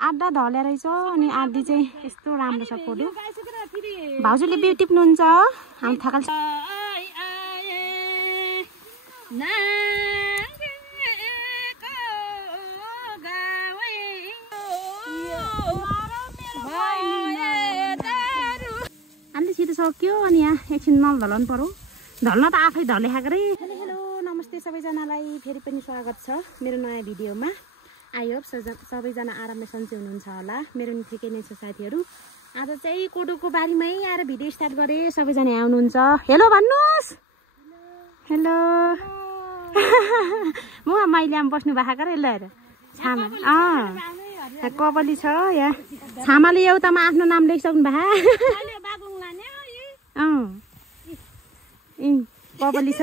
आधा ढले रहेछ अनि आधी चाहिँ यस्तो राम्रो छ कोडो। भाउजूले बिउ टिप्नुहुन्छ हामी थकाल अलि छिटो सक्यो अनि यहाँ एकछिन नढलाउनु पर्यो। ढल्न त आफै ढले खाएको रे। हेलो नमस्ते सबैजनालाई फेरि पनि स्वागत छ मेरो नयाँ भिडियोमा। आई होप सबैजना आरामले सन्चै हुनुहुन्छ होला। मेरो नि ठिकै नै छ साथीहरू। आज चाहिँ कोडोको बारीमै आएर भिडियो स्टार्ट गरेँ। सबैजना आउनुहुन्छ। हेलो भन्नुहोस्। हेलो म मैले आम बस्नु भएको रे ल छामा कपाली छ यहाँ छामाले एउटामा आफ्नो नाम लेखिसक्नु भएको कपाली छ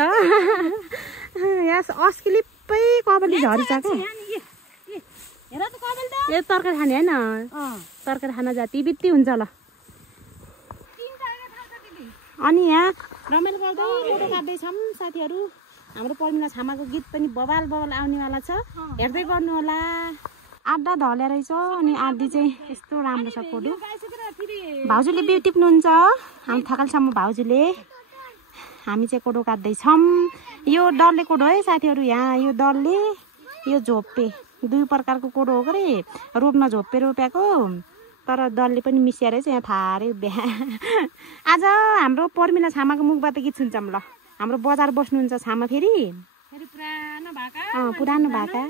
यहाँ अस्किलिपै कपाली झरिसक्यो। यो तरकारी खाने होइन तरकारी खाना जाति बित्ती हुन्छ ल। अनि यहाँ रमाइलो गर्दै फोटो काट्दैछौँ साथीहरू। हाम्रो पर्मिला छामाको गीत पनि बबाल बबाल आउनेवाला छ, हेर्दै गर्नु होला। आधा ढले रहेछ अनि आधी चाहिँ यस्तो राम्रो छ कोडो। भाउजूले बिउ टिप्नुहुन्छ हामी थकालसम्म भाउजूले। हामी चाहिँ कोडो काट्दैछौँ। यो डल्ले कोडो है साथीहरू। यहाँ यो डल्ले यो झोप्पे दुई प्रकारको कोडो हो अरे। रोप्न झोप्पे रोपेको तर डल्ले पनि मिसिएर चाहिँ यहाँ थारै बिहा। आज हाम्रो पर्मिला छामाको मुखबाट गीत सुन्छौँ ल। हाम्रो बजार बस्नुहुन्छ छामा फेरि पुरानो भाका।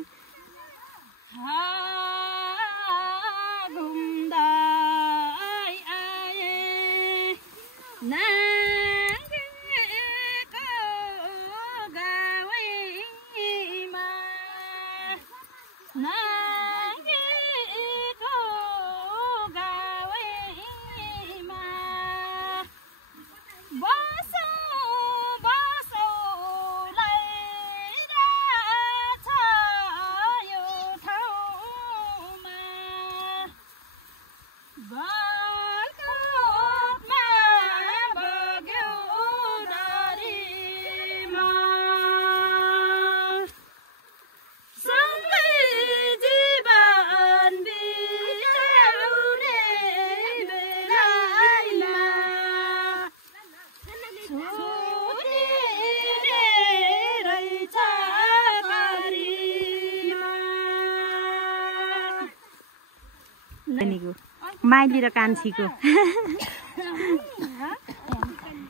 माइली र कान्छीको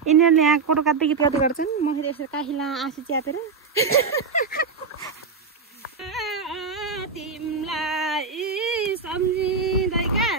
यिनीहरूले यहाँ कोडो काट्दै गीत गाउँदै गर्छन्। म फेरि यसरी काखीला आँसु च्यापेर तिमीलाई सम्झिँदै क्या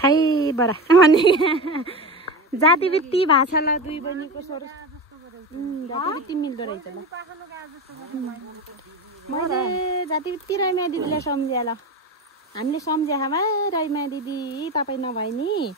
खाइ बरा भने जातिवृत्ति भएको छ ल दुई बहिनीको स्वर जातिवृत्ति मिल्दो रहेछ ल मैले जातिवृत्ति रैमा दिदीलाई सम्झेँ ल हामीले सम्झे हवा रैमा दिदी तपाईँ नभए नि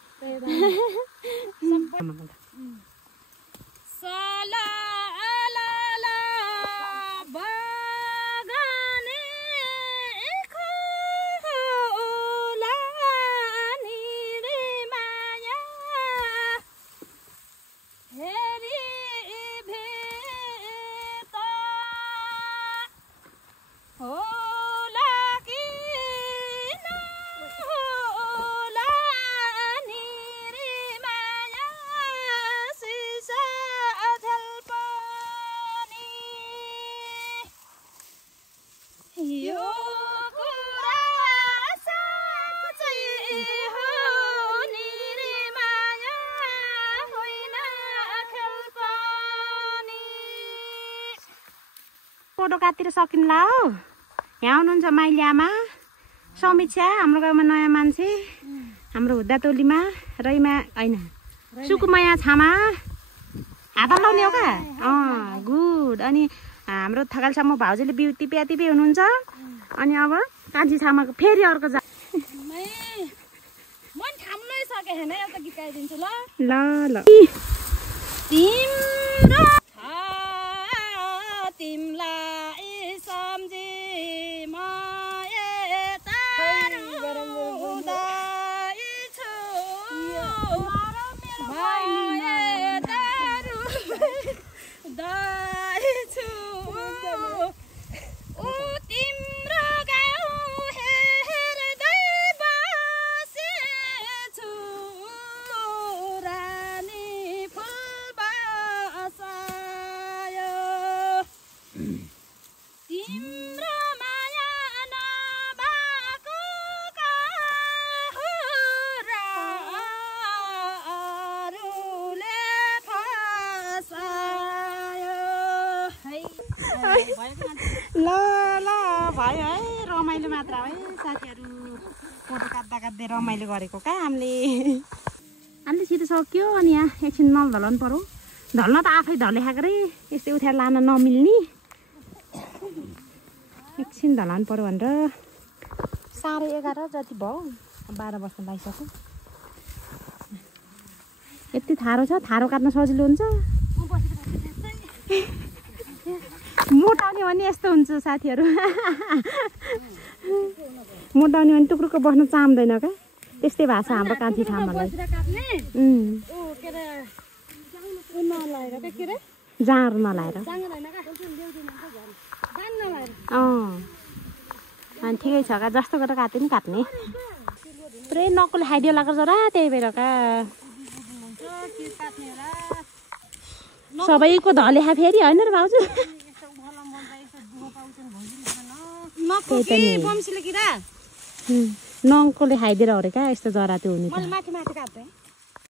फोटो काटेर सकिन्ला हो यहाँ हुनुहुन्छ माइली आमा समीक्षा हाम्रो गाउँमा नयाँ मान्छे हाम्रो हुद्दा टोलीमा रैमा होइन सुकुमाया छामा हात लाउने हो क्या गुड अनि हाम्रो थकालसम्म भाउजूले बिउती प्यातिपे हुनुहुन्छ अनि अब कान्छी छामाको फेरि अर्को जा मन थाम्नै सके हैन एउटा गीत गाइदिन्छु ल ल तिम्रो तिमलाई सम्झे म यता रुँदैछु रुँदैछु ऊ तिम्रो गाउँ हेर्दै बसेछु रानी फुल बसायो तिम्रो माया नभएको काहुराहरूले फसायो ल भयो है रमाइलो मात्र है साथीहरू फोटो काट्दै रमाइलो गरेको क्या हामीले छिटो सक्यो अनि यहाँ एकछिन नल ढल्नु पर्यो ढल्न त आफै ढले खाएको रे यस्तै उठाएर लान नमिल्ने एकछिन ढलाउनु पर्यो भनेर 11:30 जति भयो 12 वर्ष लागिसक्यो यति थारो छ थारो काट्न सजिलो हुन्छ मोटाउने भने यस्तो हुन्छ साथीहरू मोटाउने भने टुक्रुको बस्न चाहँदैन क्या त्यस्तै भएको छ हाम्रो कान्छी छामालाई जाँड नलाएर अनि ठिकै छ क्या जस्तो गरेर काटे नि काट्ने पुरै नक्कली खाइदियो लगाएको जरा त्यही भएर क्या सबैको धले खा फेरि होइन र भाउजू नङ्कोले खाइदिएर हो रे क्या यस्तो जरा त्यो हुने माथि माथि काट्दै